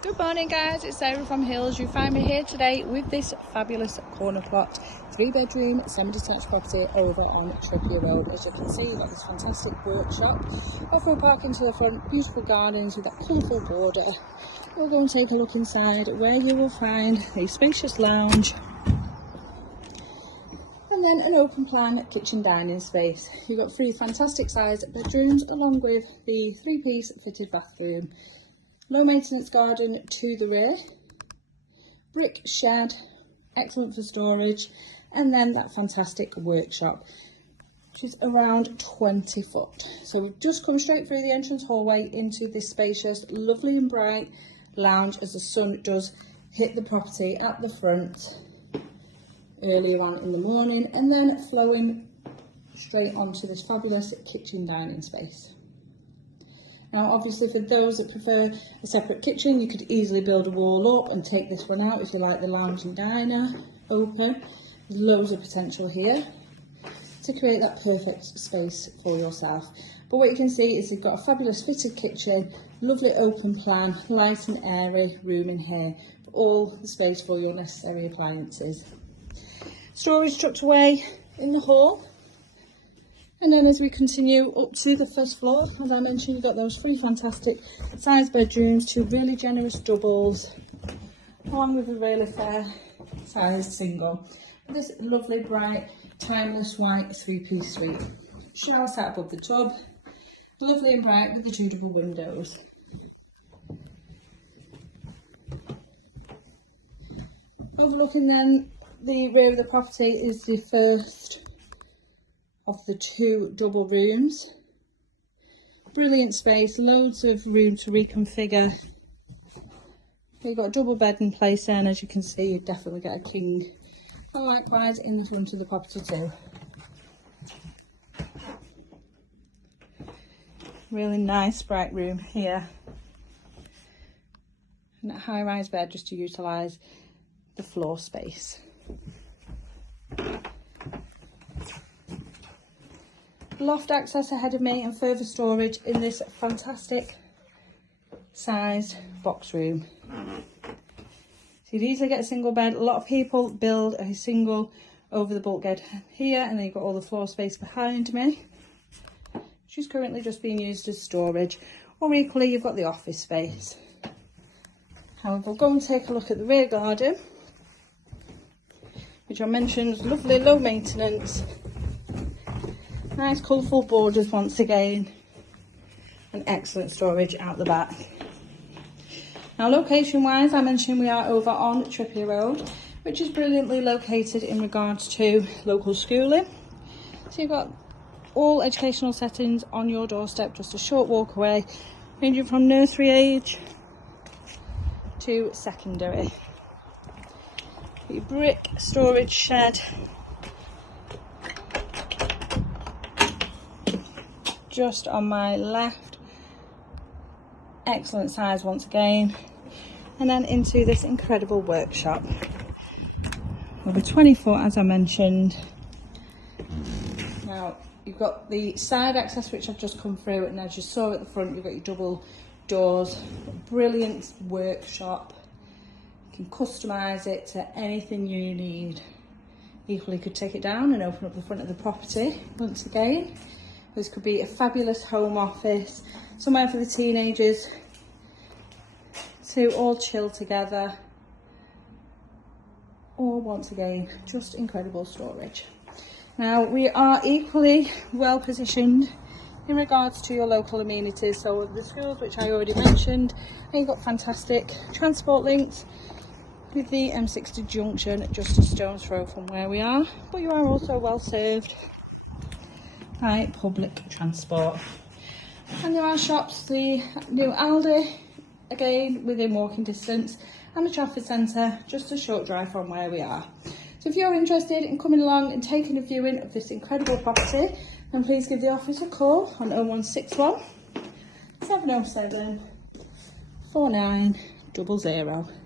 Good morning guys, it's Sarah from Hills. You find me here today with this fabulous corner plot, 3-bedroom semi-detached property over on Trippier Road. As you can see, you've got this fantastic workshop, off-road parking to the front, beautiful gardens with that colourful border. We'll go and take a look inside where you will find a spacious lounge and then an open plan kitchen dining space. You've got 3 fantastic sized bedrooms along with the 3-piece fitted bathroom. Low maintenance garden to the rear, brick shed, excellent for storage, and then that fantastic workshop, which is around 20 foot. So we've just come straight through the entrance hallway into this spacious, lovely and bright lounge as the sun does hit the property at the front earlier on in the morning, and then flowing straight onto this fabulous kitchen dining space. Now obviously for those that prefer a separate kitchen, you could easily build a wall up and take this one out if you like the lounge and diner open. There's loads of potential here to create that perfect space for yourself. But what you can see is you've got a fabulous fitted kitchen, lovely open plan, light and airy room in here, all the space for your necessary appliances. Storage tucked away in the hall. And then as we continue up to the first floor, as I mentioned, you've got those 3 fantastic sized bedrooms, 2 really generous doubles, along with a really fair sized single. This lovely, bright, timeless white 3-piece suite. Shower sat above the tub, lovely and bright with the 2 double windows. Overlooking then the rear of the property is the first of the 2 double rooms. Brilliant space, loads of room to reconfigure. You've got a double bed in place there, and as you can see, you definitely get a king. And likewise in the front of the property too. Really nice bright room here. And a high-rise bed just to utilise the floor space. Loft access ahead of me and further storage in this fantastic sized box room. So you'd easily get a single bed. A lot of people build a single over the bulkhead here, and then you've got all the floor space behind me, which is currently just being used as storage, or equally you've got the office space. However, we'll go and take a look at the rear garden, which I mentioned is lovely, low maintenance. Nice colourful borders once again, and excellent storage out the back. Now location wise, I mentioned we are over on Trippier Road, which is brilliantly located in regards to local schooling. So you've got all educational settings on your doorstep, just a short walk away, ranging from nursery age to secondary. Your brick storage shed just on my left, excellent size once again, and then into this incredible workshop, over 20 foot as I mentioned. Now you've got the side access which I've just come through, and as you saw at the front you've got your double doors, brilliant workshop. You can customise it to anything you need. Equally could take it down and open up the front of the property once again. This could be a fabulous home office, somewhere for the teenagers to all chill together, or once again, just incredible storage. Now we are equally well positioned in regards to your local amenities. So the schools, which I already mentioned, and you've got fantastic transport links with the M30 junction just a stone's throw from where we are, but you are also well served by public transport. And there are shops, the new Aldi, again within walking distance, and the Trafford Centre just a short drive from where we are. So if you're interested in coming along and taking a viewing of this incredible property, then please give the office a call on 0161 707 4900.